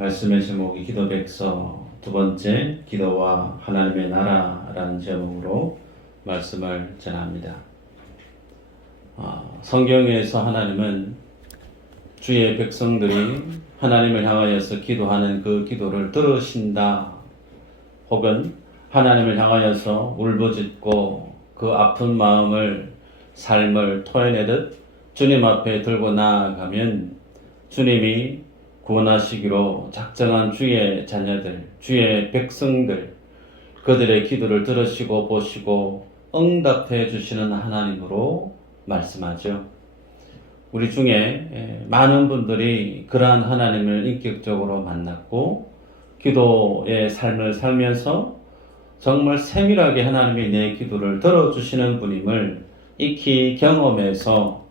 말씀의 제목이 기도백서 두 번째 기도와 하나님의 나라라는 제목으로 말씀을 전합니다. 성경에서 하나님은 주의 백성들이 하나님을 향하여서 기도하는 그 기도를 들으신다, 혹은 하나님을 향하여서 울부짖고 그 아픈 마음을, 삶을 토해내듯 주님 앞에 들고 나아가면 주님이 구원하시기로 작정한 주의 자녀들, 주의 백성들, 그들의 기도를 들으시고 보시고 응답해 주시는 하나님으로 말씀하죠. 우리 중에 많은 분들이 그러한 하나님을 인격적으로 만났고 기도의 삶을 살면서 정말 세밀하게 하나님이 내 기도를 들어주시는 분임을 익히 경험해서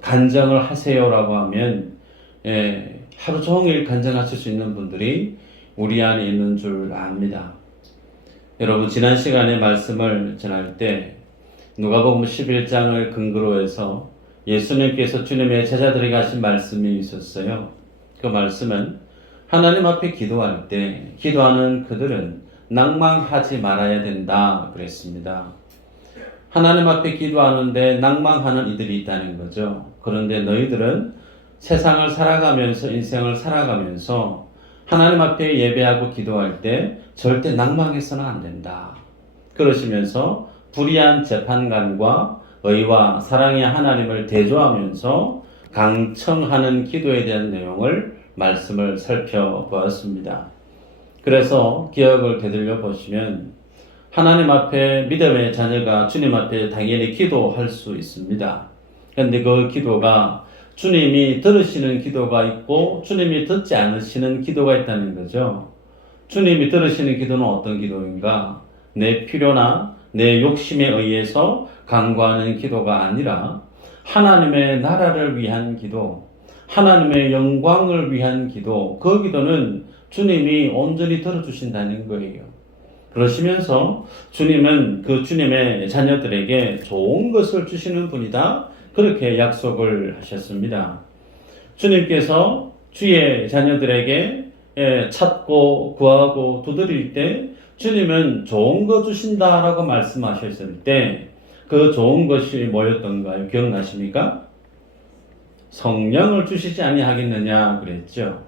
간증을 하세요라고 하면 하루 종일 간증하실 수 있는 분들이 우리 안에 있는 줄 압니다. 여러분, 지난 시간에 말씀을 전할 때 누가복음 11장을 근거로 해서 예수님께서 주님의 제자들에게 하신 말씀이 있었어요. 그 말씀은 하나님 앞에 기도할 때 기도하는 그들은 낭망하지 말아야 된다 그랬습니다. 하나님 앞에 기도하는데 낭망하는 이들이 있다는 거죠. 그런데 너희들은 세상을 살아가면서, 인생을 살아가면서 하나님 앞에 예배하고 기도할 때 절대 낭망해서는 안 된다. 그러시면서 불의한 재판관과 의와 사랑의 하나님을 대조하면서 강청하는 기도에 대한 내용을 말씀을 살펴보았습니다. 그래서 기억을 되돌려 보시면 하나님 앞에 믿음의 자녀가 주님 앞에 당연히 기도할 수 있습니다. 그런데 그 기도가 주님이 들으시는 기도가 있고 주님이 듣지 않으시는 기도가 있다는 거죠. 주님이 들으시는 기도는 어떤 기도인가? 내 필요나 내 욕심에 의해서 간구하는 기도가 아니라 하나님의 나라를 위한 기도, 하나님의 영광을 위한 기도, 그 기도는 주님이 온전히 들어주신다는 거예요. 그러시면서 주님은 그 주님의 자녀들에게 좋은 것을 주시는 분이다, 그렇게 약속을 하셨습니다. 주님께서 주의 자녀들에게 찾고 구하고 두드릴 때 주님은 좋은 거 주신다라고 말씀하셨을 때 그 좋은 것이 뭐였던가요? 기억나십니까? 성령을 주시지 아니하겠느냐 그랬죠.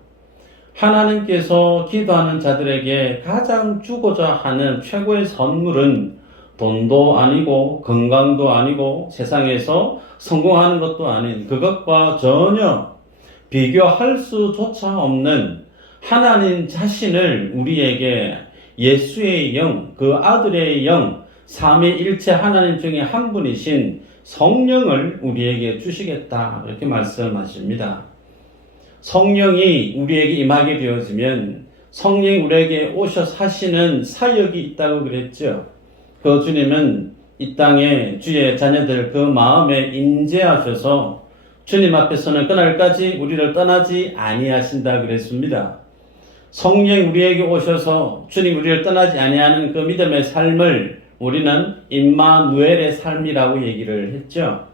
하나님께서 기도하는 자들에게 가장 주고자 하는 최고의 선물은 돈도 아니고 건강도 아니고 세상에서 성공하는 것도 아닌 그것과 전혀 비교할 수조차 없는 하나님 자신을 우리에게 예수의 영, 그 아들의 영, 삼위일체 하나님 중에 한 분이신 성령을 우리에게 주시겠다, 이렇게 말씀하십니다. 성령이 우리에게 임하게 되어지면 성령이 우리에게 오셔서 하시는 사역이 있다고 그랬죠. 그 주님은 이 땅에 주의 자녀들 그 마음에 임재하셔서 주님 앞에서는 그날까지 우리를 떠나지 아니하신다 그랬습니다. 성령이 우리에게 오셔서 주님 우리를 떠나지 아니하는 그 믿음의 삶을 우리는 임마누엘의 삶이라고 얘기를 했죠.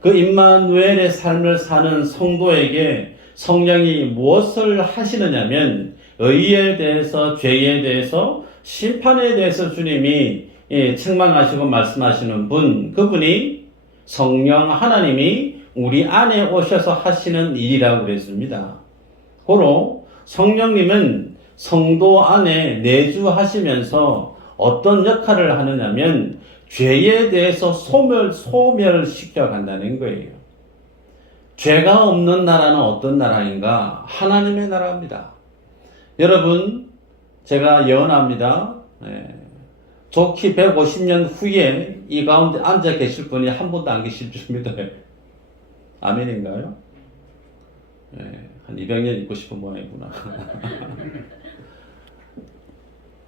그 임마누엘의 삶을 사는 성도에게 성령이 무엇을 하시느냐면 의에 대해서, 죄에 대해서, 심판에 대해서 주님이 책망하시고 말씀하시는 분, 그분이 성령 하나님이 우리 안에 오셔서 하시는 일이라고 그랬습니다. 고로 성령님은 성도 안에 내주하시면서 어떤 역할을 하느냐면 죄에 대해서 소멸시켜 간다는 거예요. 죄가 없는 나라는 어떤 나라인가? 하나님의 나라입니다. 여러분, 제가 예언합니다. 좋기 150년 후에 이 가운데 앉아 계실 분이 한 분도 안 계실 줄 믿어요. 아멘인가요? 한 200년 있고 싶은 모양이구나.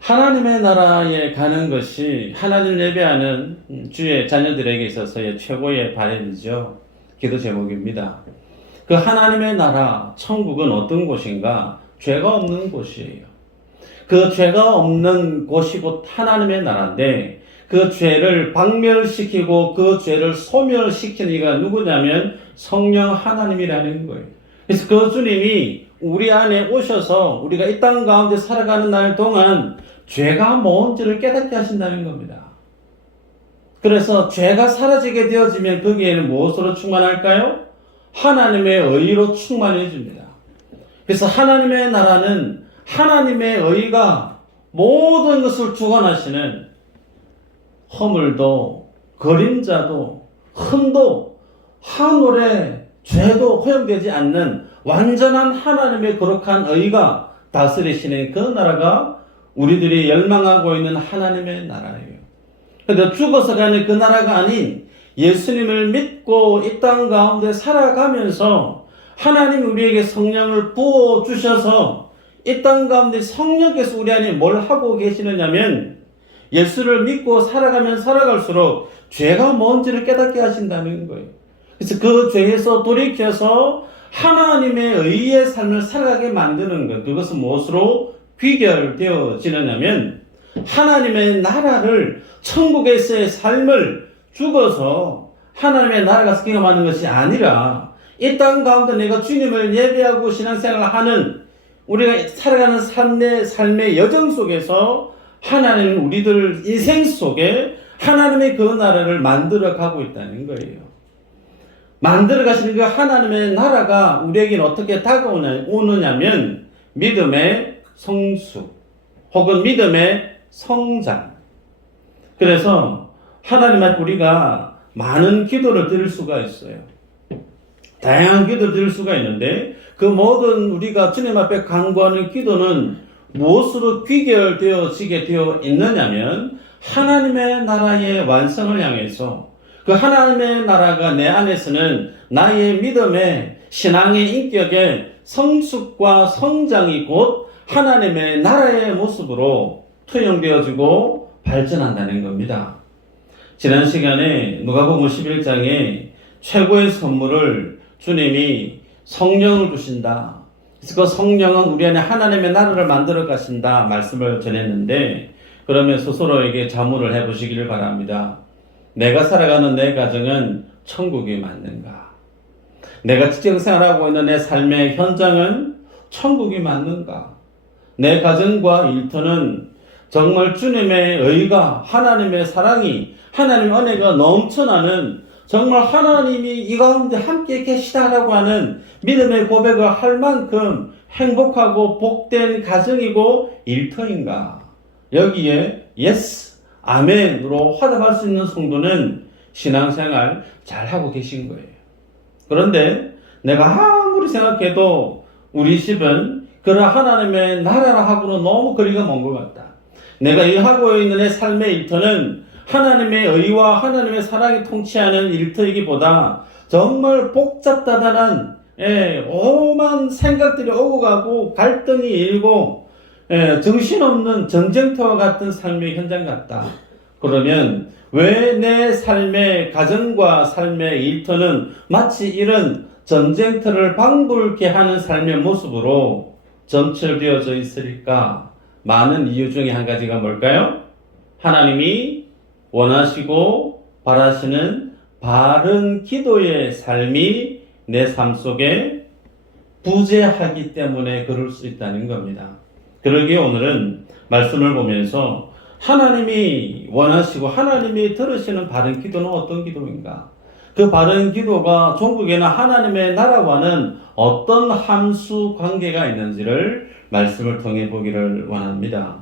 하나님의 나라에 가는 것이 하나님을 예배하는 주의 자녀들에게 있어서의 최고의 바람이죠. 기도 제목입니다. 그 하나님의 나라, 천국은 어떤 곳인가? 죄가 없는 곳이에요. 그 죄가 없는 곳이 곧 하나님의 나라인데 그 죄를 박멸시키고 그 죄를 소멸시키는 이가 누구냐면 성령 하나님이라는 거예요. 그래서 그 주님이 우리 안에 오셔서 우리가 이 땅 가운데 살아가는 날 동안 죄가 뭔지를 깨닫게 하신다는 겁니다. 그래서 죄가 사라지게 되어지면 거기에는 무엇으로 충만할까요? 하나님의 의로 충만해 줍니다. 그래서 하나님의 나라는 하나님의 의가 모든 것을 주관하시는 허물도 그림자도 흠도 한올의 죄도 허용되지 않는 완전한 하나님의 거룩한 의가 다스리시는 그 나라가 우리들이 열망하고 있는 하나님의 나라예요. 그런데 죽어서 가는 그 나라가 아닌 예수님을 믿고 이 땅 가운데 살아가면서 하나님 우리에게 성령을 부어주셔서 이 땅 가운데 성령께서 우리 안에 뭘 하고 계시느냐면 예수를 믿고 살아가면 살아갈수록 죄가 뭔지를 깨닫게 하신다는 거예요. 그래서 그 죄에서 돌이켜서 하나님의 의의 삶을 살아가게 만드는 것. 그것은 무엇으로 귀결되어지느냐면 하나님의 나라를 천국에서의 삶을 죽어서 하나님의 나라가 경험하는 것이 아니라 이 땅 가운데 내가 주님을 예배하고 신앙생활을 하는 우리가 살아가는 삶의 여정 속에서 하나님은 우리들 인생 속에 하나님의 그 나라를 만들어 가고 있다는 거예요. 만들어 가시는 그 하나님의 나라가 우리에게는 어떻게 다가오느냐면 믿음의 성숙 혹은 믿음의 성장. 그래서 하나님 앞에 우리가 많은 기도를 드릴 수가 있어요. 다양한 기도를 드릴 수가 있는데 그 모든 우리가 주님 앞에 간구하는 기도는 무엇으로 귀결되어지게 되어 있느냐면 하나님의 나라의 완성을 향해서 그 하나님의 나라가 내 안에서는 나의 믿음의 신앙의 인격의 성숙과 성장이 곧 하나님의 나라의 모습으로 투영되어지고 발전한다는 겁니다. 지난 시간에 누가복음 11장에 최고의 선물을 주님이 성령을 주신다. 그래서 그 성령은 우리 안에 하나님의 나라를 만들어 가신다 말씀을 전했는데 그러면서 서로에게 자문을 해보시기를 바랍니다. 내가 살아가는 내 가정은 천국이 맞는가? 내가 직장생활하고 있는 내 삶의 현장은 천국이 맞는가? 내 가정과 일터는 정말 주님의 의가 하나님의 사랑이 하나님의 은혜가 넘쳐나는 정말 하나님이 이 가운데 함께 계시다라고 하는 믿음의 고백을 할 만큼 행복하고 복된 가정이고 일터인가? 여기에 예스, 아멘으로 화답할 수 있는 성도는 신앙생활 잘하고 계신 거예요. 그런데 내가 아무리 생각해도 우리 집은 그런 하나님의 나라하고는 너무 거리가 먼 것 같다. 내가 이 하고 있는 내 삶의 일터는 하나님의 의와 하나님의 사랑이 통치하는 일터이기보다 정말 복잡다단한 오만 생각들이 오고 가고 갈등이 일고 정신없는 전쟁터와 같은 삶의 현장 같다. 그러면 왜 내 삶의 가정과 삶의 일터는 마치 이런 전쟁터를 방불케 하는 삶의 모습으로 점철되어져 있을까? 많은 이유 중에 한 가지가 뭘까요? 하나님이 원하시고 바라시는 바른 기도의 삶이 내 삶 속에 부재하기 때문에 그럴 수 있다는 겁니다. 그러기에 오늘은 말씀을 보면서 하나님이 원하시고 하나님이 들으시는 바른 기도는 어떤 기도인가? 그 바른 기도가 종국에는 하나님의 나라와는 어떤 함수 관계가 있는지를 말씀을 통해 보기를 원합니다.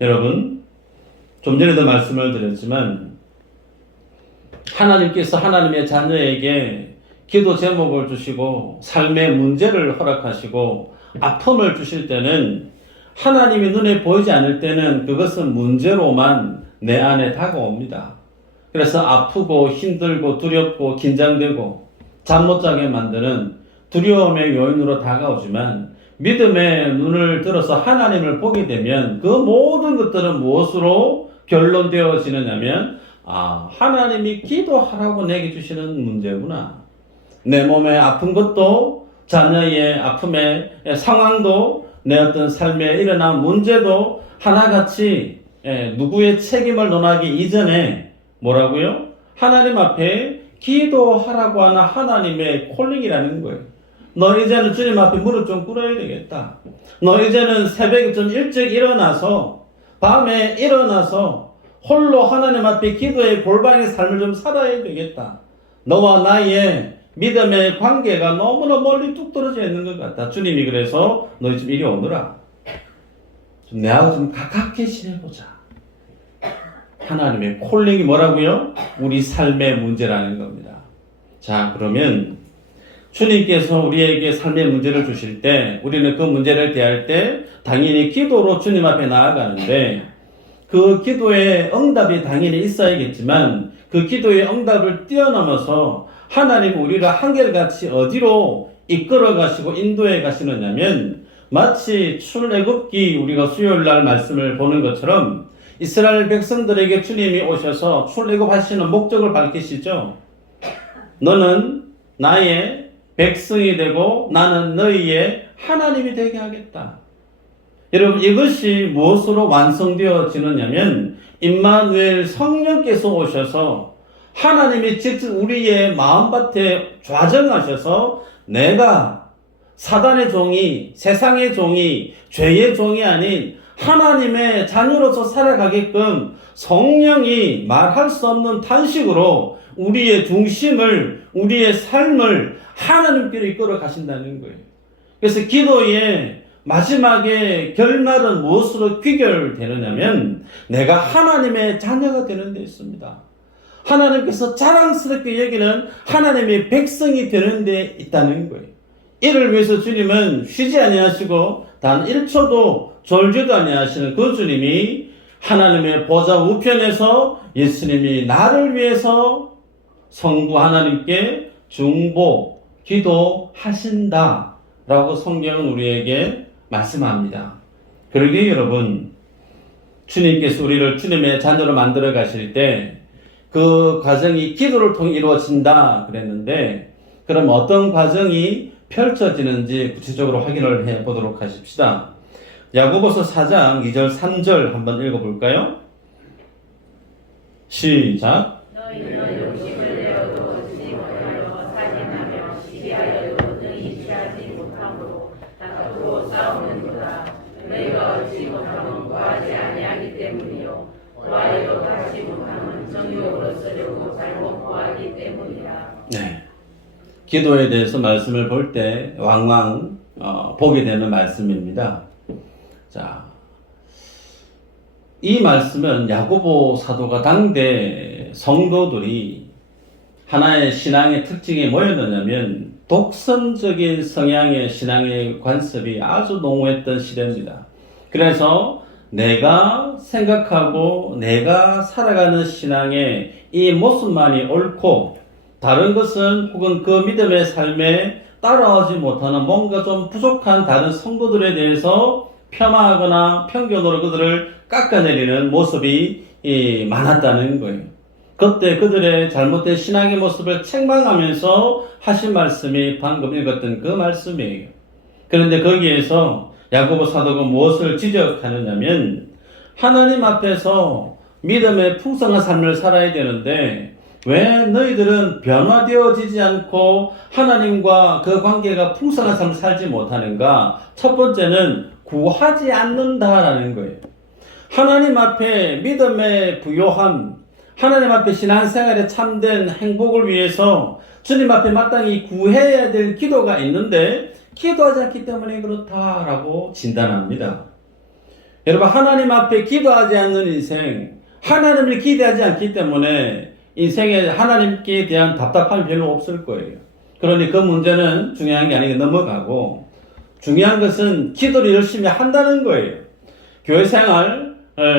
여러분, 좀 전에도 말씀을 드렸지만 하나님께서 하나님의 자녀에게 기도 제목을 주시고 삶의 문제를 허락하시고 아픔을 주실 때는 하나님이 눈에 보이지 않을 때는 그것은 문제로만 내 안에 다가옵니다. 그래서 아프고 힘들고 두렵고 긴장되고 잠 못 자게 만드는 두려움의 요인으로 다가오지만 믿음의 눈을 들어서 하나님을 보게 되면 그 모든 것들은 무엇으로 결론되어지느냐면 하나님이 기도하라고 내게 주시는 문제구나. 내 몸에 아픈 것도 자녀의 아픔의 상황도 내 어떤 삶에 일어난 문제도 하나같이 누구의 책임을 논하기 이전에 뭐라고요? 하나님 앞에 기도하라고 하는 하나님의 콜링이라는 거예요. 너 이제는 주님 앞에 무릎 좀 꿇어야 되겠다. 너 이제는 새벽에 좀 일찍 일어나서 밤에 일어나서 홀로 하나님 앞에 기도의 골방의 삶을 좀 살아야 되겠다. 너와 나의 믿음의 관계가 너무나 멀리 뚝 떨어져 있는 것 같다. 주님이 그래서 너희 좀 이리 오너라. 좀 내하고 좀 가깝게 지내보자. 하나님의 콜링이 뭐라고요? 우리 삶의 문제라는 겁니다. 자, 그러면 주님께서 우리에게 삶의 문제를 주실 때 우리는 그 문제를 대할 때 당연히 기도로 주님 앞에 나아가는데 그 기도의 응답이 당연히 있어야겠지만 그 기도의 응답을 뛰어넘어서 하나님 우리를 한결같이 어디로 이끌어 가시고 인도해 가시느냐면 마치 출애굽기 우리가 수요일 날 말씀을 보는 것처럼 이스라엘 백성들에게 주님이 오셔서 출애굽하시는 목적을 밝히시죠. 너는 나의 백성이 되고 나는 너희의 하나님이 되게 하겠다. 여러분 이것이 무엇으로 완성되어지느냐면 임마누엘 성령께서 오셔서 하나님이 직접 우리의 마음밭에 좌정하셔서 내가 사단의 종이 세상의 종이 죄의 종이 아닌 하나님의 자녀로서 살아가게끔 성령이 말할 수 없는 탄식으로 우리의 중심을 우리의 삶을 하나님께로 이끌어 가신다는 거예요. 그래서 기도의 마지막에 결말은 무엇으로 귀결되느냐면 내가 하나님의 자녀가 되는 데 있습니다. 하나님께서 자랑스럽게 여기는 하나님의 백성이 되는 데 있다는 거예요. 이를 위해서 주님은 쉬지 아니하시고 단 1초도 졸지도 아니하시는 그 주님이 하나님의 보좌 우편에서 예수님이 나를 위해서 성부 하나님께 중보, 기도하신다 라고 성경은 우리에게 말씀합니다. 그러기에 여러분 주님께서 우리를 주님의 자녀로 만들어 가실 때 그 과정이 기도를 통해 이루어진다 그랬는데 그럼 어떤 과정이 펼쳐지는지 구체적으로 확인을 해보도록 하십시다. 야고보서 4장 2절 3절 한번 읽어볼까요? 시작. 너희는 욕심을 내어도 지목하여 살인하며 시기하여도 능히 취하지 못함으로 다투고 싸우는도다. 너희가 얻지 못함은 구하지 아니하기 때문이요 구하여도 받지 못함은 정욕으로 쓰려고 잘못 구하기 때문이라. 네. 기도에 대해서 말씀을 볼 때 왕왕 보게 되는 말씀입니다. 자, 이 말씀은 야고보 사도가 당대 성도들이 하나의 신앙의 특징이 뭐였느냐면 독선적인 성향의 신앙의 관습이 아주 농후했던 시대입니다. 그래서 내가 생각하고 내가 살아가는 신앙의 이 모습만이 옳고 다른 것은 혹은 그 믿음의 삶에 따라오지 못하는 뭔가 좀 부족한 다른 성도들에 대해서 폄하하거나 편견으로 그들을 깎아내리는 모습이 많았다는 거예요. 그때 그들의 잘못된 신앙의 모습을 책망하면서 하신 말씀이 방금 읽었던 그 말씀이에요. 그런데 거기에서 야고보 사도가 무엇을 지적하느냐면 하나님 앞에서 믿음의 풍성한 삶을 살아야 되는데 왜 너희들은 변화되어지지 않고 하나님과 그 관계가 풍성한 삶을 살지 못하는가? 첫 번째는 구하지 않는다라는 거예요. 하나님 앞에 믿음의 부요함, 하나님 앞에 신앙생활에 참된 행복을 위해서 주님 앞에 마땅히 구해야 될 기도가 있는데 기도하지 않기 때문에 그렇다라고 진단합니다. 여러분 하나님 앞에 기도하지 않는 인생, 하나님을 기대하지 않기 때문에 인생에 하나님께 대한 답답함이 별로 없을 거예요. 그러니 그 문제는 중요한 게 아니게 넘어가고 중요한 것은 기도를 열심히 한다는 거예요. 교회 생활,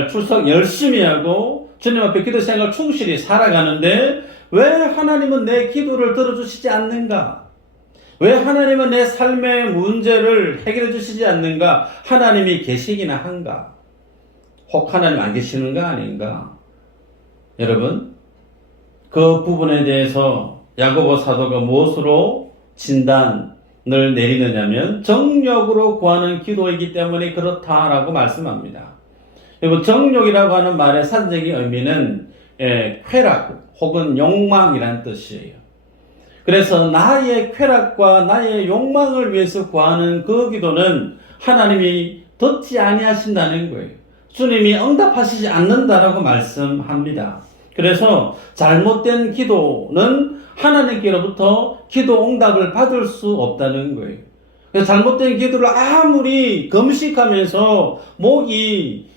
출석 열심히 하고 주님 앞에 기도 생활 충실히 살아가는데 왜 하나님은 내 기도를 들어주시지 않는가? 왜 하나님은 내 삶의 문제를 해결해 주시지 않는가? 하나님이 계시기나 한가? 혹 하나님 안 계시는가 아닌가? 여러분 그 부분에 대해서 야고보 사도가 무엇으로 진단을 내리느냐면 정욕으로 구하는 기도이기 때문에 그렇다라고 말씀합니다. 여러분 정욕이라고 하는 말의 사전적인 의미는 쾌락 혹은 욕망이란 뜻이에요. 그래서 나의 쾌락과 나의 욕망을 위해서 구하는 그 기도는 하나님이 듣지 아니하신다는 거예요. 주님이 응답하시지 않는다라고 말씀합니다. 그래서 잘못된 기도는 하나님께로부터 기도 응답을 받을 수 없다는 거예요. 그래서 잘못된 기도를 아무리 금식하면서 목이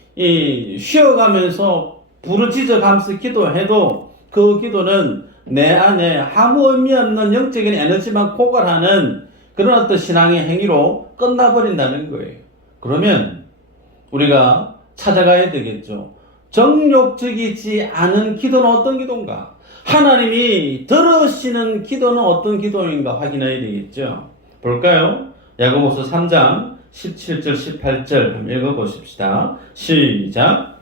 쉬어가면서 부르짖어가면서 기도해도 그 기도는 내 안에 아무 의미 없는 영적인 에너지만 고갈하는 그런 어떤 신앙의 행위로 끝나버린다는 거예요. 그러면 우리가 찾아가야 되겠죠. 정욕적이지 않은 기도는 어떤 기도인가? 하나님이 들으시는 기도는 어떤 기도인가 확인해야 되겠죠. 볼까요? 야고보서 3장 17절 18절 한번 읽어보십시다. 시작.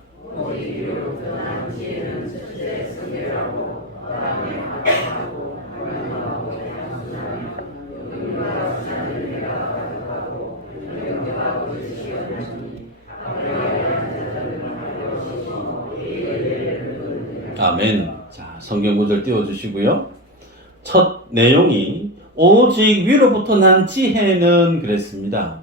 아멘. 자, 성경 구절 띄워주시고요. 첫 내용이 오직 위로부터 난 지혜는 그랬습니다.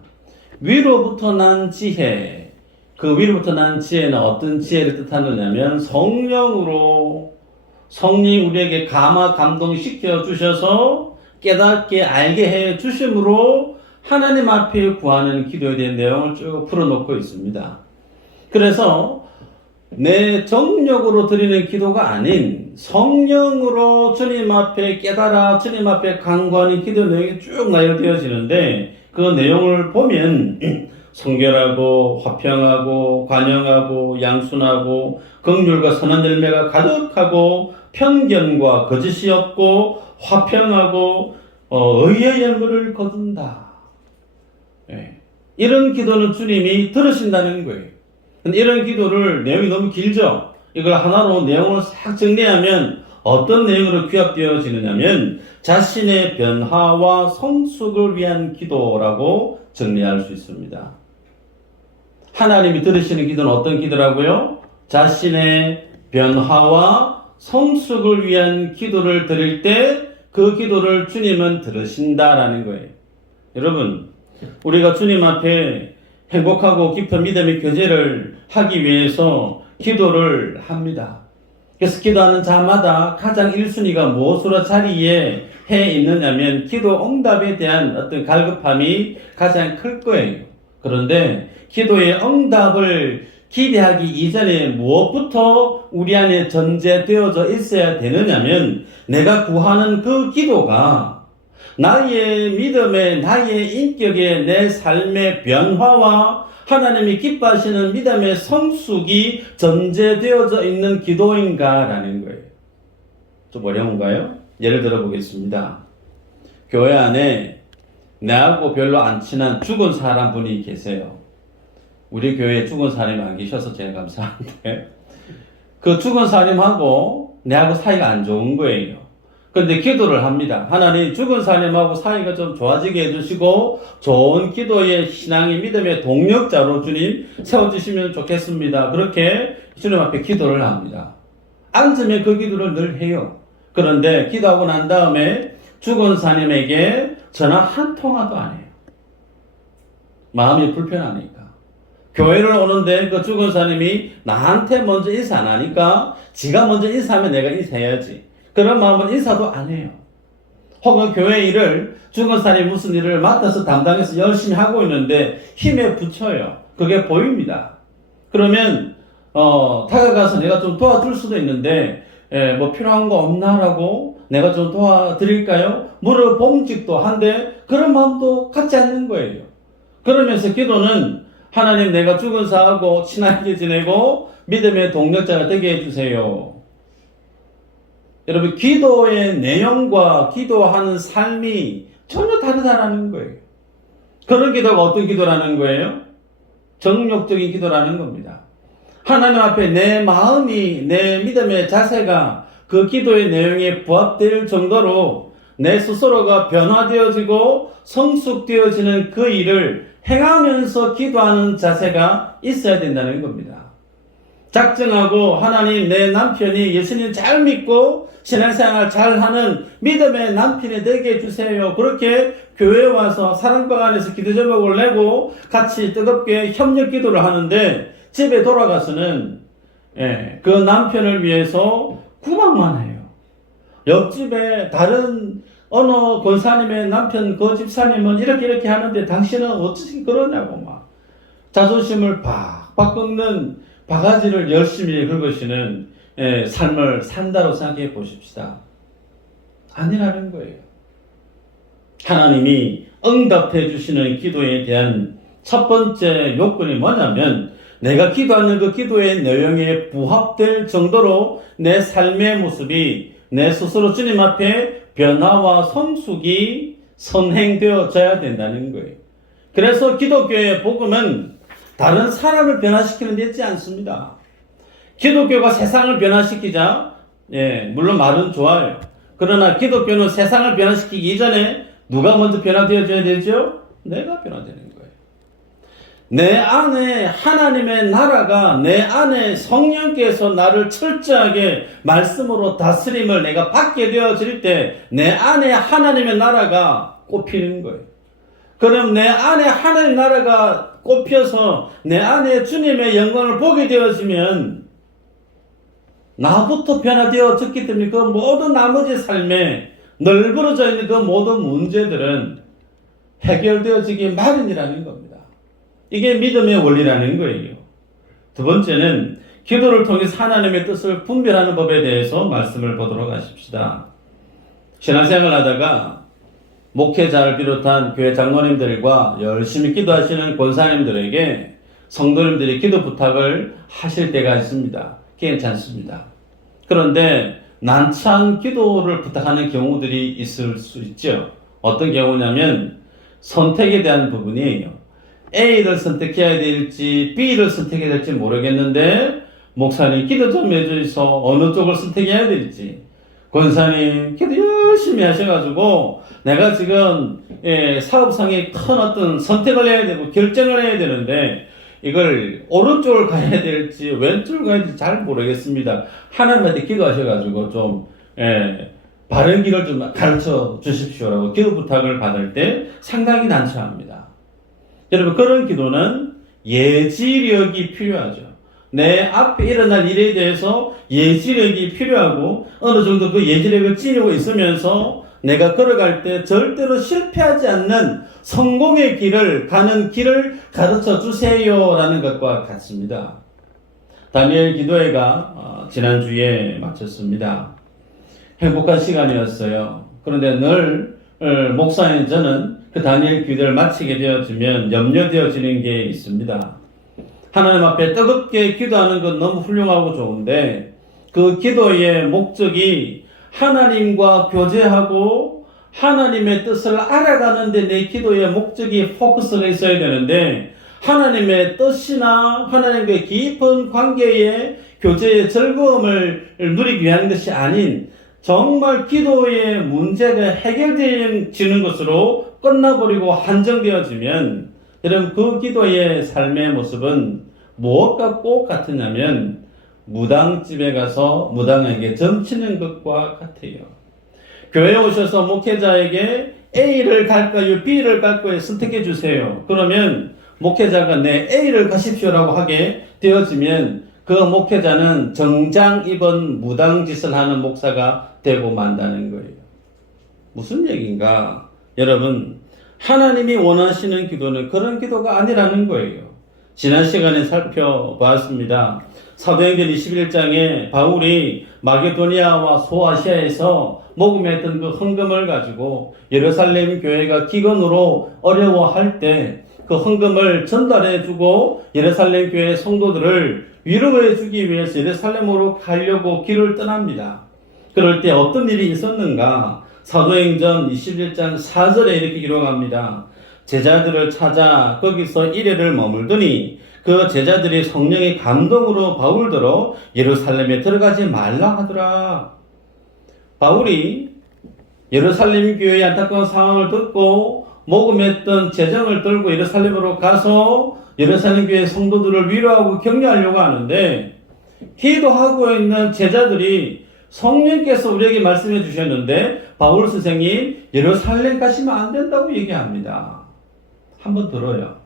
위로부터 난 지혜. 그 위로부터 난 지혜는 어떤 지혜를 뜻하느냐면 성령으로 성령이 우리에게 감동시켜 주셔서 깨닫게 알게 해 주심으로 하나님 앞에 구하는 기도에 대한 내용을 쭉 풀어놓고 있습니다. 그래서 내 정력으로 드리는 기도가 아닌 성령으로 주님 앞에 깨달아 주님 앞에 간구하는 기도 내용이 쭉 나열되어지는데 그 내용을 보면 성결하고 화평하고 관영하고 양순하고 긍휼과 선한 열매가 가득하고 편견과 거짓이 없고 화평하고 의의 열매를 거둔다. 네. 이런 기도는 주님이 들으신다는 거예요. 근데 이런 기도를 내용이 너무 길죠. 이걸 하나로 내용을 싹 정리하면 어떤 내용으로 규합되어지느냐면 자신의 변화와 성숙을 위한 기도라고 정리할 수 있습니다. 하나님이 들으시는 기도는 어떤 기도라고요? 자신의 변화와 성숙을 위한 기도를 드릴 때 그 기도를 주님은 들으신다라는 거예요. 여러분, 우리가 주님 앞에 행복하고 깊은 믿음의 교제를 하기 위해서 기도를 합니다. 그래서 기도하는 자마다 가장 1순위가 무엇으로 자리에 해 있느냐면 기도 응답에 대한 어떤 갈급함이 가장 클 거예요. 그런데 기도의 응답을 기대하기 이전에 무엇부터 우리 안에 전제되어져 있어야 되느냐면 내가 구하는 그 기도가 나의 믿음의, 나의 인격의, 내 삶의 변화와 하나님이 기뻐하시는 믿음의 성숙이 전제되어져 있는 기도인가라는 거예요. 좀 어려운가요? 예를 들어 보겠습니다. 교회 안에 나하고 별로 안 친한 죽은 사람 분이 계세요. 우리 교회에 죽은 사람이 안 계셔서 제가 감사한데 그 죽은 사람하고 내하고 사이가 안 좋은 거예요. 근데 기도를 합니다. 하나님 죽은 사람하고 사이가 좀 좋아지게 해주시고 좋은 기도의 신앙의 믿음의 동력자로 주님 세워주시면 좋겠습니다. 그렇게 주님 앞에 기도를 합니다. 앉으면 그 기도를 늘 해요. 그런데 기도하고 난 다음에 죽은 사람에게 전화 한 통화도 안 해요. 마음이 불편하니까. 교회를 오는데 그 죽은 사람이 나한테 먼저 인사 안 하니까 지가 먼저 인사하면 내가 인사해야지. 그런 마음은 인사도 안 해요. 혹은 교회 일을 죽은 사람이 무슨 일을 맡아서 담당해서 열심히 하고 있는데 힘에 부쳐요. 그게 보입니다. 그러면 다가가서 내가 좀 도와줄 수도 있는데 뭐 필요한 거 없나라고 내가 좀 도와드릴까요? 물어봄직도 한데 그런 마음도 갖지 않는 거예요. 그러면서 기도는 하나님 내가 죽은 사하고 친하게 지내고 믿음의 동력자가 되게 해주세요. 여러분 기도의 내용과 기도하는 삶이 전혀 다르다라는 거예요. 그런 기도가 어떤 기도라는 거예요? 정욕적인 기도라는 겁니다. 하나님 앞에 내 마음이 내 믿음의 자세가 그 기도의 내용에 부합될 정도로 내 스스로가 변화되어지고 성숙되어지는 그 일을 행하면서 기도하는 자세가 있어야 된다는 겁니다. 작정하고 하나님 내 남편이 예수님 잘 믿고 신앙생활 잘하는 믿음의 남편이 되게 해주세요. 그렇게 교회에 와서 사랑방 안에서 기도 제목을 내고 같이 뜨겁게 협력 기도를 하는데 집에 돌아가서는 그 남편을 위해서 구박만 해요. 옆집에 다른 어느 권사님의 남편 그 집사님은 이렇게 하는데 당신은 어찌 그러냐고 막 자존심을 팍팍 꺾는 바가지를 열심히 긁으시는 삶을 산다고 생각해 보십시다. 아니라는 거예요. 하나님이 응답해 주시는 기도에 대한 첫 번째 요건이 뭐냐면 내가 기도하는 그 기도의 내용에 부합될 정도로 내 삶의 모습이 내 스스로 주님 앞에 변화와 성숙이 선행되어져야 된다는 거예요. 그래서 기독교의 복음은 다른 사람을 변화시키는 데 있지 않습니다. 기독교가 세상을 변화시키자, 물론 말은 좋아요. 그러나 기독교는 세상을 변화시키기 이전에 누가 먼저 변화되어져야 되죠? 내가 변화되는 거예요. 내 안에 하나님의 나라가 내 안에 성령께서 나를 철저하게 말씀으로 다스림을 내가 받게 되어질 때 내 안에 하나님의 나라가 꼽히는 거예요. 그럼 내 안에 하나님의 나라가 꼽혀서 내 안에 주님의 영광을 보게 되어지면 나부터 변화되어졌기 때문에 그 모든 나머지 삶에 널브러져 있는 그 모든 문제들은 해결되어지기 마련이라는 겁니다. 이게 믿음의 원리라는 거예요. 두 번째는 기도를 통해서 하나님의 뜻을 분별하는 법에 대해서 말씀을 보도록 하십시다. 신앙생활을 하다가 목회자를 비롯한 교회 장로님들과 열심히 기도하시는 권사님들에게 성도님들이 기도 부탁을 하실 때가 있습니다. 괜찮습니다. 그런데 난처한 기도를 부탁하는 경우들이 있을 수 있죠. 어떤 경우냐면 선택에 대한 부분이에요. A를 선택해야 될지 B를 선택해야 될지 모르겠는데 목사님 기도 좀 해주셔서 어느 쪽을 선택해야 될지 권사님 기도 열심히 하셔가지고 내가 지금 사업상에 큰 어떤 선택을 해야 되고 결정을 해야 되는데 이걸 오른쪽을 가야 될지 왼쪽을 가야 될지 잘 모르겠습니다. 하나님한테 기도하셔가지고 좀 바른 길을 좀 가르쳐 주십시오라고 기도 부탁을 받을 때 상당히 난처합니다. 여러분 그런 기도는 예지력이 필요하죠. 내 앞에 일어날 일에 대해서 예지력이 필요하고 어느 정도 그 예지력을 지니고 있으면서 내가 걸어갈 때 절대로 실패하지 않는 성공의 길을 가는 길을 가르쳐 주세요라는 것과 같습니다. 다니엘 기도회가 지난주에 마쳤습니다. 행복한 시간이었어요. 그런데 늘 목사인 저는 그 다니엘 기도를 마치게 되어지면 염려되어지는 게 있습니다. 하나님 앞에 뜨겁게 기도하는 건 너무 훌륭하고 좋은데 그 기도의 목적이 하나님과 교제하고 하나님의 뜻을 알아가는 데 내 기도의 목적이 포커스가 있어야 되는데 하나님의 뜻이나 하나님과의 깊은 관계의 교제의 즐거움을 누리기 위한 것이 아닌 정말 기도의 문제가 해결되어지는 것으로 끝나버리고 한정되어지면 여러분 그 기도의 삶의 모습은 무엇과 꼭 같으냐면 무당집에 가서 무당에게 점치는 것과 같아요. 교회에 오셔서 목회자에게 A를 갈까요? B를 갈까요? 선택해 주세요. 그러면 목회자가 네 A를 가십시오라고 하게 되어지면 그 목회자는 정장 입은 무당짓을 하는 목사가 되고 만다는 거예요. 무슨 얘기인가? 여러분 하나님이 원하시는 기도는 그런 기도가 아니라는 거예요. 지난 시간에 살펴보았습니다. 사도행전 21장에 바울이 마게도니아와 소아시아에서 모금했던 그 헌금을 가지고 예루살렘 교회가 기근으로 어려워할 때 그 헌금을 전달해주고 예루살렘 교회 성도들을 위로해주기 위해서 예루살렘으로 가려고 길을 떠납니다. 그럴 때 어떤 일이 있었는가? 사도행전 21장 4절에 이렇게 기록합니다. 제자들을 찾아 거기서 이래를 머물더니 그 제자들이 성령의 감동으로 바울더러 예루살렘에 들어가지 말라 하더라. 바울이 예루살렘 교회의 안타까운 상황을 듣고 모금했던 재정을 들고 예루살렘으로 가서 예루살렘 교회 성도들을 위로하고 격려하려고 하는데 기도하고 있는 제자들이 성령께서 우리에게 말씀해 주셨는데 바울 선생님 예루살렘 가시면 안 된다고 얘기합니다. 한번 들어요.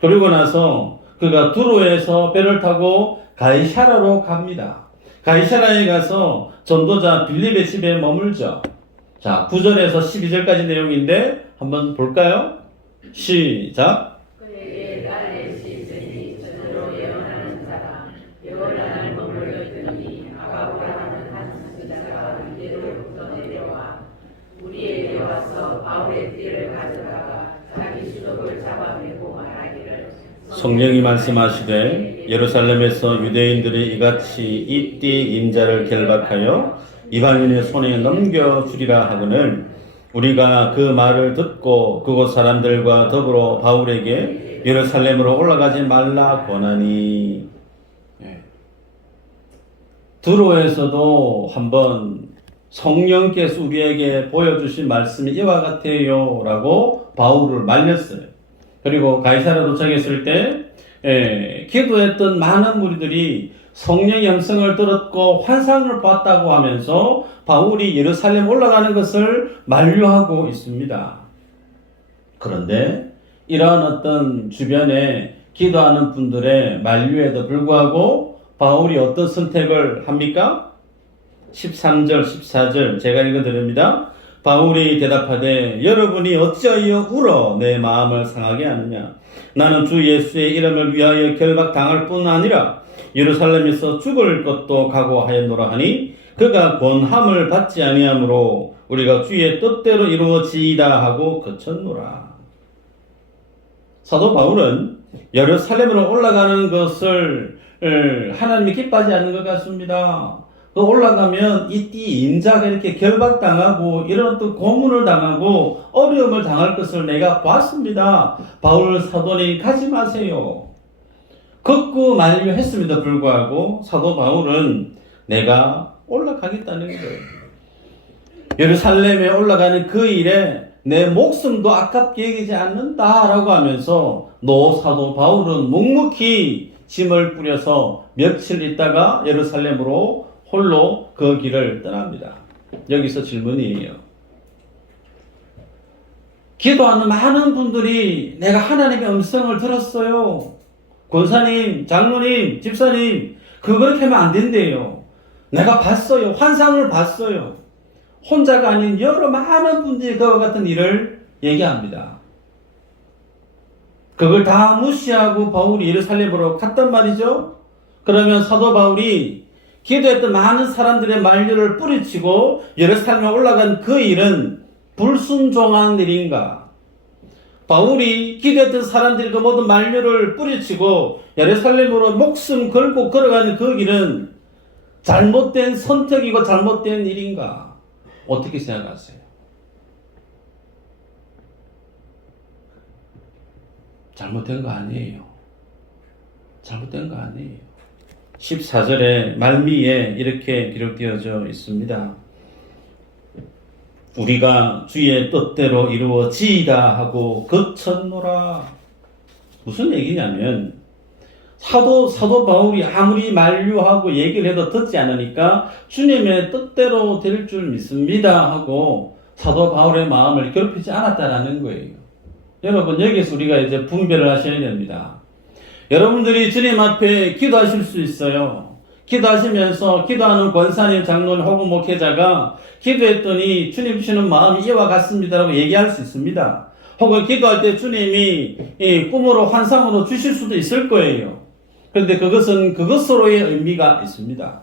그리고 나서 그가 두로에서 배를 타고 가이사라로 갑니다. 가이사라에 가서 전도자 빌립의 집에 머물죠. 자, 9절에서 12절까지 내용인데 한번 볼까요? 시작. 그에게 딸의 시즌이 전으로 예언하는 사람 여호란을 머물러 있더니 아가보라는 한 선지자가 이대로부터 내려와 우리에게 와서 바울의 띠를 가져다가 자기 수족을 잡아매고 말하기를 성령이 말씀하시되 예루살렘에서 유대인들이 이같이 이 띠 인자를 결박하여 이방인의 손에 넘겨주리라 하거늘 우리가 그 말을 듣고 그곳 사람들과 더불어 바울에게 예루살렘으로 올라가지 말라 권하니. 두로에서도 한번 성령께서 우리에게 보여주신 말씀이 이와 같아요 라고 바울을 말렸어요. 그리고 가이사라 도착했을 때 기도했던 많은 무리들이 성령의 음성을 들었고 환상을 봤다고 하면서 바울이 예루살렘 올라가는 것을 만류하고 있습니다. 그런데 이러한 어떤 주변에 기도하는 분들의 만류에도 불구하고 바울이 어떤 선택을 합니까? 13절, 14절 제가 읽어드립니다. 바울이 대답하되 여러분이 어찌하여 울어 내 마음을 상하게 하느냐. 나는 주 예수의 이름을 위하여 결박당할 뿐 아니라 예루살렘에서 죽을 것도 각오하였노라 하니 그가 권함을 받지 아니하므로 우리가 주의 뜻대로 이루어지이다 하고 그쳤노라. 사도 바울은 예루살렘으로 올라가는 것을 하나님이 기뻐하지 않는 것 같습니다. 그 올라가면 이 띠 인자가 이렇게 결박당하고 이런 또 고문을 당하고 어려움을 당할 것을 내가 봤습니다. 바울 사도님 가지 마세요. 극구 만류했음에도 불구하고 사도 바울은 내가 올라가겠다는 거예요. 예루살렘에 올라가는 그 일에 내 목숨도 아깝게 여기지 않는다라고 하면서 사도 바울은 묵묵히 짐을 뿌려서 며칠 있다가 예루살렘으로 홀로 그 길을 떠납니다. 여기서 질문이에요. 기도하는 많은 분들이 내가 하나님의 음성을 들었어요. 권사님, 장로님, 집사님, 그렇게 하면 안 된대요. 내가 봤어요. 환상을 봤어요. 혼자가 아닌 여러 많은 분들이 그와 같은 일을 얘기합니다. 그걸 다 무시하고 바울이 예루살렘으로 갔단 말이죠. 그러면 사도 바울이 기도했던 많은 사람들의 만류를 뿌리치고 예루살렘에 올라간 그 일은 불순종한 일인가? 바울이 기도했던 사람들이 그 모든 만류를 뿌리치고 예루살렘으로 목숨 걸고 걸어가는 그 길은 잘못된 선택이고 잘못된 일인가? 어떻게 생각하세요? 잘못된 거 아니에요. 잘못된 거 아니에요. 14절의 말미에 이렇게 기록되어져 있습니다. 우리가 주의 뜻대로 이루어지이다 하고 그쳤노라. 무슨 얘기냐면 사도 바울이 아무리 만류하고 얘기를 해도 듣지 않으니까 주님의 뜻대로 될 줄 믿습니다 하고 사도 바울의 마음을 괴롭히지 않았다라는 거예요. 여러분, 여기서 우리가 이제 분별을 하셔야 됩니다. 여러분들이 주님 앞에 기도하실 수 있어요. 기도하시면서 기도하는 권사님, 장로님 혹은 목회자가 기도했더니 주님 주시는 마음이 이와 같습니다라고 얘기할 수 있습니다. 혹은 기도할 때 주님이 꿈으로 환상으로 주실 수도 있을 거예요. 그런데 그것은 그것으로의 의미가 있습니다.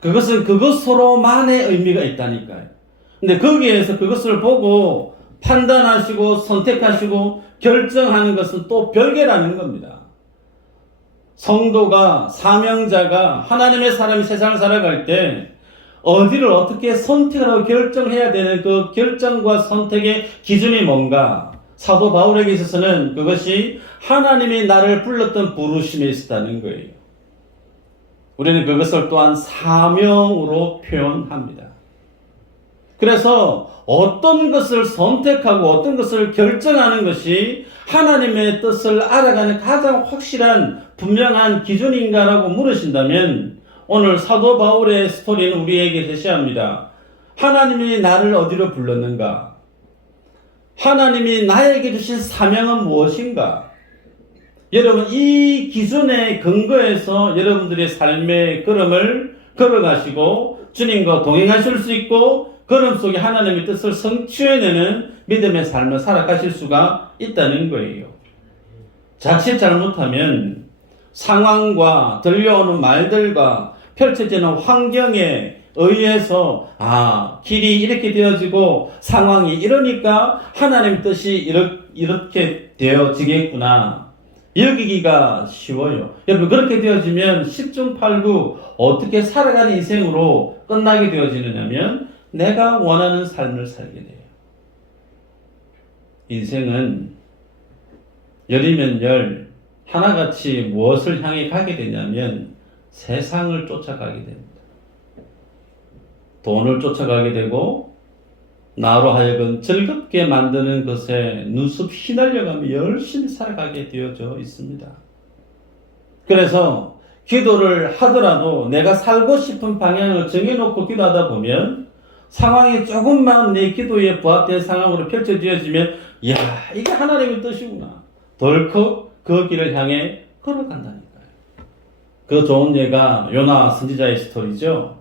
그것은 그것으로만의 의미가 있다니까요. 근데 거기에서 그것을 보고 판단하시고 선택하시고 결정하는 것은 또 별개라는 겁니다. 성도가, 사명자가, 하나님의 사람이 세상을 살아갈 때 어디를 어떻게 선택하고 결정해야 되는 그 결정과 선택의 기준이 뭔가? 사도 바울에게 있어서는 그것이 하나님이 나를 불렀던 부르심에 있었다는 거예요. 우리는 그것을 또한 사명으로 표현합니다. 그래서 어떤 것을 선택하고 어떤 것을 결정하는 것이 하나님의 뜻을 알아가는 가장 확실한 분명한 기준인가라고 물으신다면 오늘 사도 바울의 스토리는 우리에게 제시합니다. 하나님이 나를 어디로 불렀는가? 하나님이 나에게 주신 사명은 무엇인가? 여러분, 이 기준에 근거해서 여러분들의 삶의 걸음을 걸어가시고 주님과 동행하실 수 있고 걸음 속에 하나님의 뜻을 성취해내는 믿음의 삶을 살아가실 수가 있다는 거예요. 자칫 잘못하면 상황과 들려오는 말들과 펼쳐지는 환경에 의해서 길이 이렇게 되어지고 상황이 이러니까 하나님의 뜻이 이렇게 되어지겠구나. 여기기가 쉬워요. 여러분, 그렇게 되어지면 10중 8구 어떻게 살아가는 인생으로 끝나게 되어지느냐면 내가 원하는 삶을 살게 돼요. 인생은 열이면 열, 하나같이 무엇을 향해 가게 되냐면 세상을 쫓아가게 됩니다. 돈을 쫓아가게 되고 나로 하여금 즐겁게 만드는 것에 눈썹 휘날려가며 열심히 살아가게 되어져 있습니다. 그래서 기도를 하더라도 내가 살고 싶은 방향을 정해놓고 기도하다 보면 상황이 조금만 내 기도에 부합된 상황으로 펼쳐지어지면 이게 하나님의 뜻이구나. 덜컥 그 길을 향해 걸어간다니까요. 그 좋은 예가 요나 선지자의 스토리죠.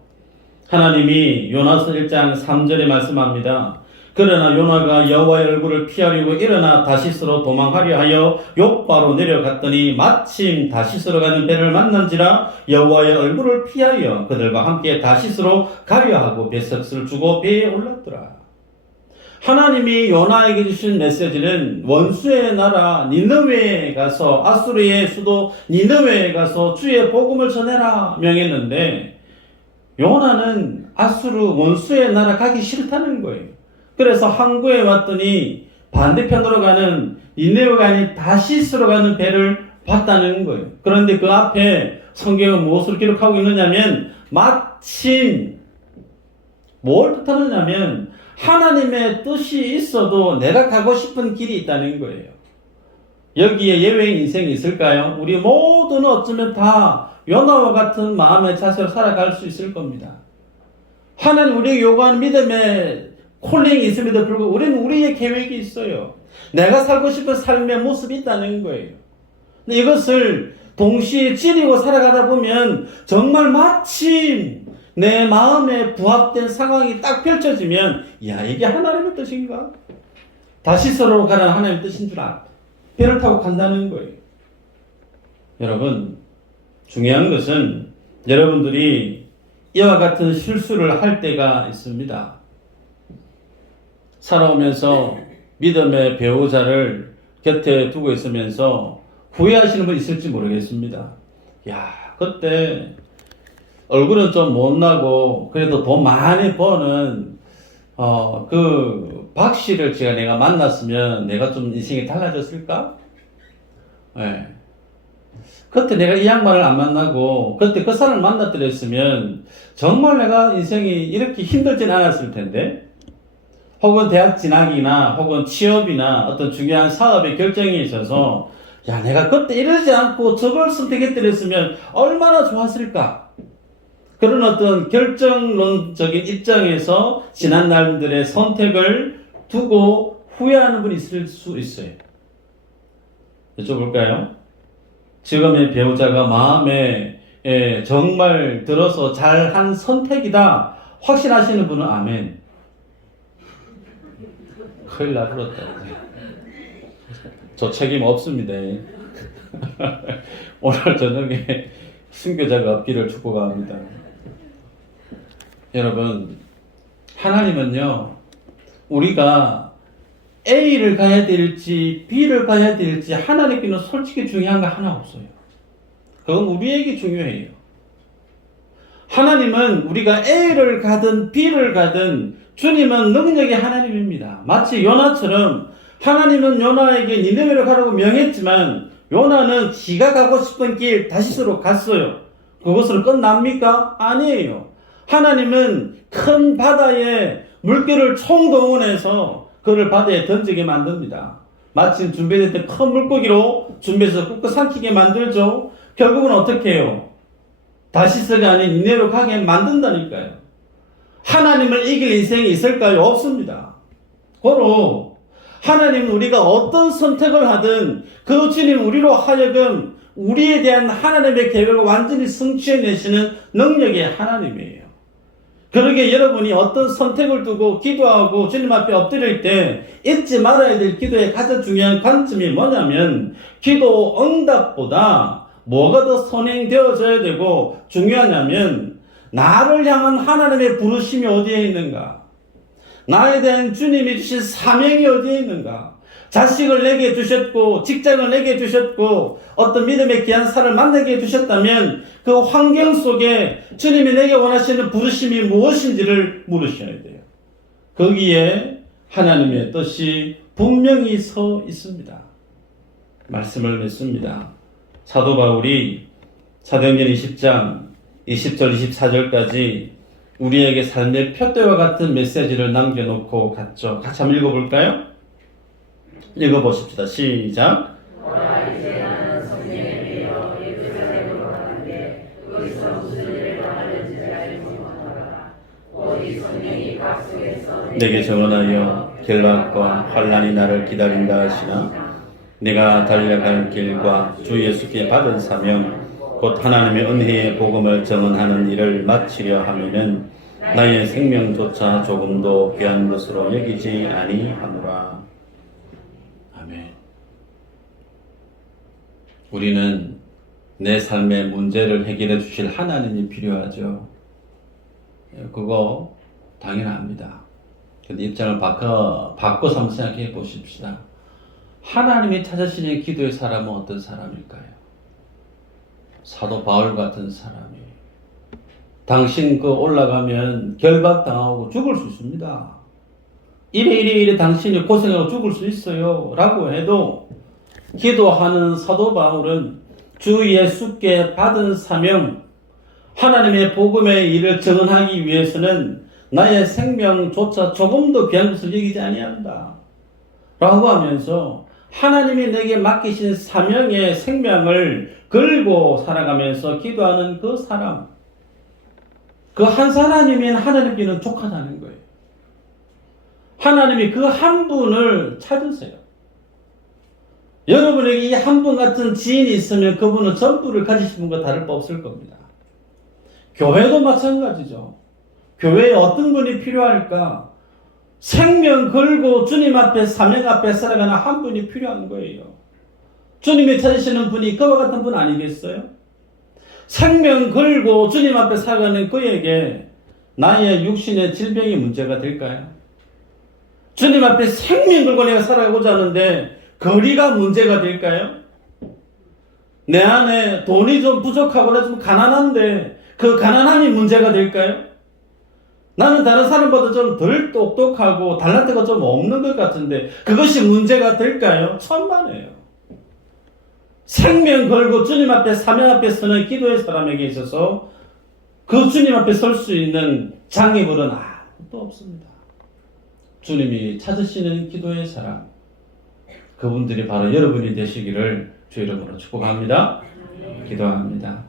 하나님이 요나서 1장 3절에 말씀합니다. 그러나 요나가 여호와의 얼굴을 피하려고 일어나 다시스로 도망하려 하여 욥바로 내려갔더니 마침 다시스로 가는 배를 만난지라 여호와의 얼굴을 피하여 그들과 함께 다시스로 가려 하고 배석을 주고 배에 올랐더라. 하나님이 요나에게 주신 메시지는 원수의 나라 니느웨에 가서 아수르의 수도 니느웨에 가서 주의 복음을 전해라 명했는데 요나는 아수르 원수의 나라 가기 싫다는 거예요. 그래서 항구에 왔더니 반대편으로 가는 니느웨가 아닌 다시스로 가는 배를 봤다는 거예요. 그런데 그 앞에 성경은 무엇을 기록하고 있느냐면 마침 뭘 뜻하느냐면 하나님의 뜻이 있어도 내가 가고 싶은 길이 있다는 거예요. 여기에 예외인 인생이 있을까요? 우리 모두는 어쩌면 다 요나와 같은 마음의 자세로 살아갈 수 있을 겁니다. 하나님 우리에게 요구하는 믿음의 콜링이 있음에도 불구하고 우리는 우리의 계획이 있어요. 내가 살고 싶은 삶의 모습이 있다는 거예요. 근데 이것을 동시에 지니고 살아가다 보면 정말 마침 내 마음에 부합된 상황이 딱 펼쳐지면 이게 하나님의 뜻인가? 다시스로 가라는 하나님의 뜻인 줄 알고 배를 타고 간다는 거예요. 여러분, 중요한 것은 여러분들이 이와 같은 실수를 할 때가 있습니다. 살아오면서 믿음의 배우자를 곁에 두고 있으면서 후회하시는 분 있을지 모르겠습니다. 그때 얼굴은 좀 못나고 그래도 돈 많이 버는 그 박씨를 내가 만났으면 내가 좀 인생이 달라졌을까? 그때 내가 이 양반을 안 만나고 그때 그 사람을 만났더랬으면 정말 내가 인생이 이렇게 힘들진 않았을 텐데, 혹은 대학 진학이나 혹은 취업이나 어떤 중요한 사업의 결정에 있어서 내가 그때 이러지 않고 저걸 선택했더랬으면 얼마나 좋았을까? 그런 어떤 결정론적인 입장에서 지난 날들의 선택을 두고 후회하는 분이 있을 수 있어요. 여쭤볼까요? 지금의 배우자가 마음에 정말 들어서 잘한 선택이다 확신하시는 분은 아멘. 큰일 나버렸다. 저 책임 없습니다. 오늘 저녁에 순교자가 없기를 축복합니다. 여러분, 하나님은요, 우리가 A를 가야 될지 B를 가야 될지 하나님께는 솔직히 중요한 거 하나 없어요. 그건 우리에게 중요해요. 하나님은 우리가 A를 가든 B를 가든 주님은 능력의 하나님입니다. 마치 요나처럼 하나님은 요나에게 니느웨로 가라고 명했지만 요나는 지가 가고 싶은 길 다시스로 갔어요. 그것으로 끝납니까? 아니에요. 하나님은 큰 바다에 물결을 총동원해서 그를 바다에 던지게 만듭니다. 마침 준비됐던 큰 물고기로 준비해서 꾹꾹 삼키게 만들죠. 결국은 어떻게 해요? 다시스가 아닌 니네로 가게 만든다니까요. 하나님을 이길 인생이 있을까요? 없습니다. 고로 하나님은 우리가 어떤 선택을 하든 그 주님 우리로 하여금 우리에 대한 하나님의 계획을 완전히 성취해내시는 능력의 하나님이에요. 그러게 여러분이 어떤 선택을 두고 기도하고 주님 앞에 엎드릴 때 잊지 말아야 될 기도의 가장 중요한 관점이 뭐냐면 기도 응답보다 뭐가 더 선행되어져야 되고 중요하냐면 나를 향한 하나님의 부르심이 어디에 있는가? 나에 대한 주님이 주신 사명이 어디에 있는가? 자식을 내게 주셨고 직장을 내게 주셨고 어떤 믿음의 귀한 사람을 만나게 해주셨다면 그 환경 속에 주님이 내게 원하시는 부르심이 무엇인지를 물으셔야 돼요. 거기에 하나님의 뜻이 분명히 서 있습니다. 말씀을 맺습니다. 사도 바울이 사도행전 20장 20절 24절까지 우리에게 삶의 표대와 같은 메시지를 남겨놓고 갔죠. 같이 한번 읽어볼까요? 읽어보십시다. 시작. 이제 나는 성령에 대하여 예루살렘으로 가는데 거기서 무슨 일을 당하는지 알지 못하노라. 오직 성령이 각 속에서 내게 정언하여 결박과 환난이 나를 기다린다 하시나 내가 달려갈 길과 주 예수께 받은 사명 곧 하나님의 은혜의 복음을 증언하는 일을 마치려 하면은 나의 생명조차 조금도 귀한 것으로 여기지 아니하노라. 아멘. 우리는 내 삶의 문제를 해결해 주실 하나님이 필요하죠. 그거 당연합니다. 근데 입장을 바꿔서 한번 생각해 보십시다. 하나님이 찾으시는 기도의 사람은 어떤 사람일까요? 사도 바울 같은 사람이. 당신 올라가면 결박당하고 죽을 수 있습니다. 이래 당신이 고생하고 죽을 수 있어요. 라고 해도 기도하는 사도 바울은 주 예수께 받은 사명, 하나님의 복음의 일을 증언하기 위해서는 나의 생명조차 조금도 귀한 것을 여기지 아니한다. 라고 하면서 하나님이 내게 맡기신 사명의 생명을 걸고 살아가면서 기도하는 그 사람, 그 한 사람이면 하나님께는 족하다는 거예요. 하나님이 그 한 분을 찾으세요. 여러분에게 이 한 분 같은 지인이 있으면 그분은 전부를 가지신 분과 다를 바 없을 겁니다. 교회도 마찬가지죠. 교회에 어떤 분이 필요할까? 생명 걸고 주님 앞에 사명 앞에 살아가는 한 분이 필요한 거예요. 주님이 찾으시는 분이 그와 같은 분 아니겠어요? 생명 걸고 주님 앞에 살아가는 그에게 나의 육신의 질병이 문제가 될까요? 주님 앞에 생명 걸고 내가 살아가고자 하는데 거리가 문제가 될까요? 내 안에 돈이 좀 부족하거나 좀 가난한데 그 가난함이 문제가 될까요? 나는 다른 사람보다 좀 덜 똑똑하고 달란트가 좀 없는 것 같은데 그것이 문제가 될까요? 천만에요. 생명 걸고 주님 앞에 사명 앞에 서는 기도의 사람에게 있어서 그 주님 앞에 설 수 있는 장애물은 아무것도 없습니다. 주님이 찾으시는 기도의 사람, 그분들이 바로 여러분이 되시기를 주 이름으로 축복합니다. 기도합니다.